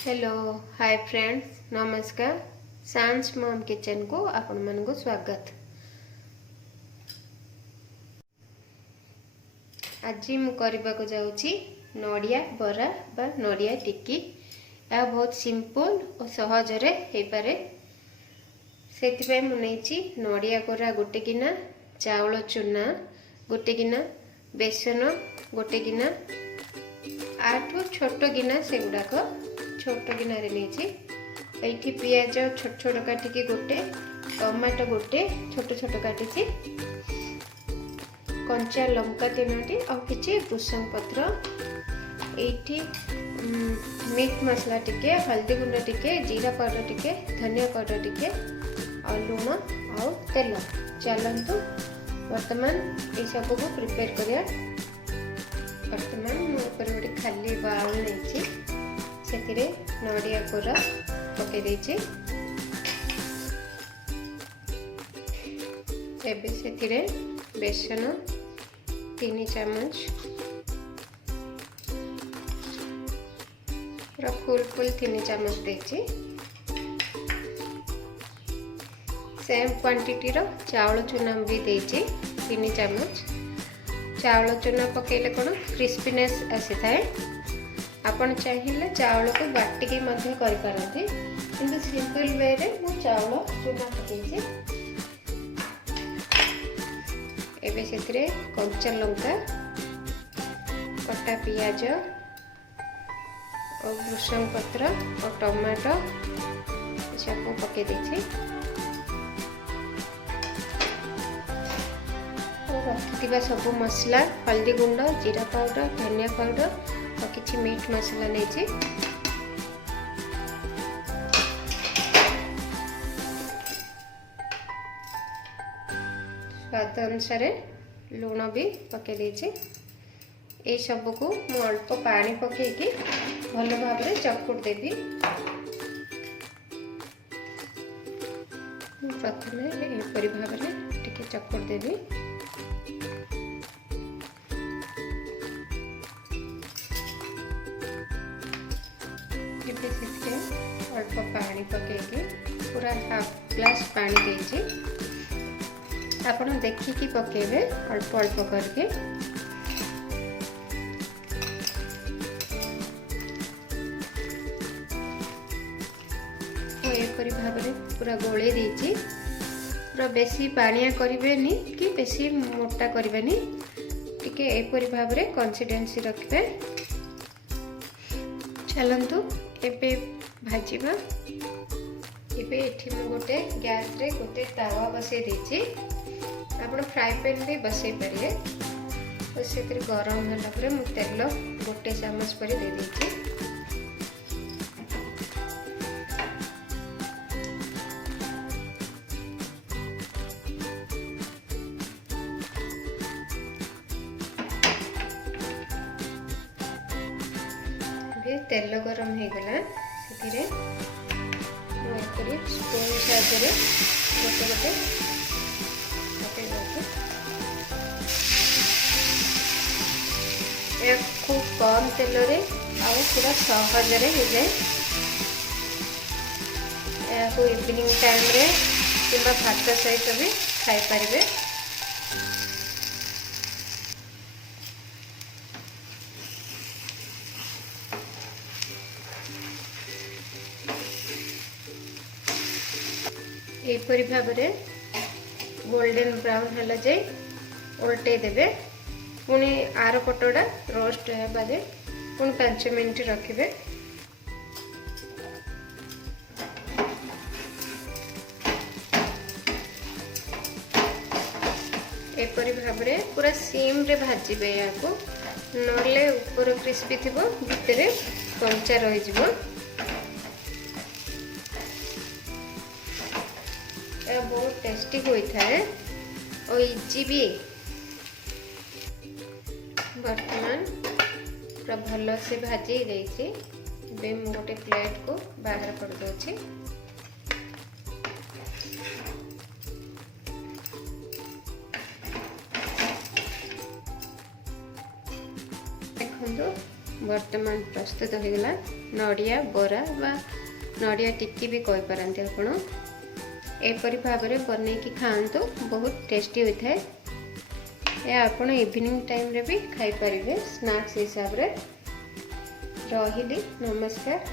Hello hi friends नमस्कार सांस mom kitchen को आपण मन को स्वागत। आज मु करबा को जाउची नडिया बरा बा नडिया टिक्की। या बहुत सिंपल और सहज रे हे पारे। सेति पे मु नेची नडिया कोरा गोटे गिना, चावल चूना गोटे गिना, बेसन गोटे गिना, 8 छोट गिना से गुडाक छोट गिना रे नेची। एठी पियाज छोट छोट काटिकी गोटे, टमाटो गोटे छोट छोट काटिची, कंचा लंका 3टी और किछि भृषंग पत्र। एठी मीट मसला टिके, हल्दी गुंड टिके, जीरा पाउडर टिके, धनिया पाउडर टिके और लूण और तेल। चलंतु वर्तमान ए सब को प्रिपेयर करिया। वर्तमान मु ऊपर गोटे खाली बाउल नेछि, सेतिरे नडिया कोरा पके देछि। एबे सेतिरे बेसन 3 चामच पूरा फुल 3 चामच देछि। सेम क्वांटिटी रो चावल चूना भी देछि 3 चामच। चावल चूना पकेले कोन क्रिस्पीनेस आसी थाए। आपण चाहिए चावल को बाटिकी मध्य करि पारंती, किंतु सिंपल वे रे मु चावल चूना पकेछि। एबे सेतिरे कंचा लंका, कटा पियाज और भृषंग पत्र और टमाटो सब पके देछि। रखिथिबा सब मसला, हल्दी गुंड, जीरा पाउडर, धनिया पाउडर और किछि मीट मसला नेछि। स्वाद अनुसार लूण भी पके देछि। ए सब को मु अल्प पानी पकेकी भल भाव में चकुट देबी। प्रथमे एपरि भाव में टिके चकुट देबी। अल्प पानी पकेकी पूरा हाफ ग्लास पानी देछि। आपण देखिकी पकेबे अल्प अल्प करके। तो एपरि भाव में पूरा गोले देछि। पूरा बेसी पानिया करिवेनी कि बेसी मोटा करिवेनी, टिके एपरि भाव में कंसिस्टेंसी रखबे। चलंतु एबे भाजीबा। एबे एठी मु गोटे गैस रे गोटे तावा बसे देछि। आपण फ्राई पैन भी बसे परिए। तो सेतिर गरम होला परे मु तेल गोटे चामच पर दे देछि। तेल गरम हो गला, सेतिरे मु एकरी स्पून साहाय्य गोटे गोटे पके देछि। ए खूब कम तेल रे आ पूरा सहज रे हो जाए। या को इवनिंग टाइम रे किंबा भात सहित भी खाई परिबे। एपरि भाव में गोल्डन ब्राउन हला जाए उल्टे देबे। पुणी आर पटोड़ा रोस्ट हेबा जे पुणी 5 मिनट रखिबे। एपरि भाव में पूरा सिम रे भाजिबे। याको नले ऊपर क्रिस्पी थिबो, भितरे कंचा रहि जिवो। बहुत टेस्टी होता है और इजी भी। वर्तमान पूरा भल से भाजी देछि। बे मु गोटे प्लेट को बाहर कर दोछि। देखंतु वर्तमान प्रस्तुत हो गला नड़िया बरा बा नड़िया टिक्की भी कहि पारंती आपण एपरि भाव में बनैकी खाआंतु बहुत टेस्टी होता है। या आपण इवनिंग टाइम रे भी खाई परिबे स्नैक्स हिसाब रे। रहिली नमस्कार।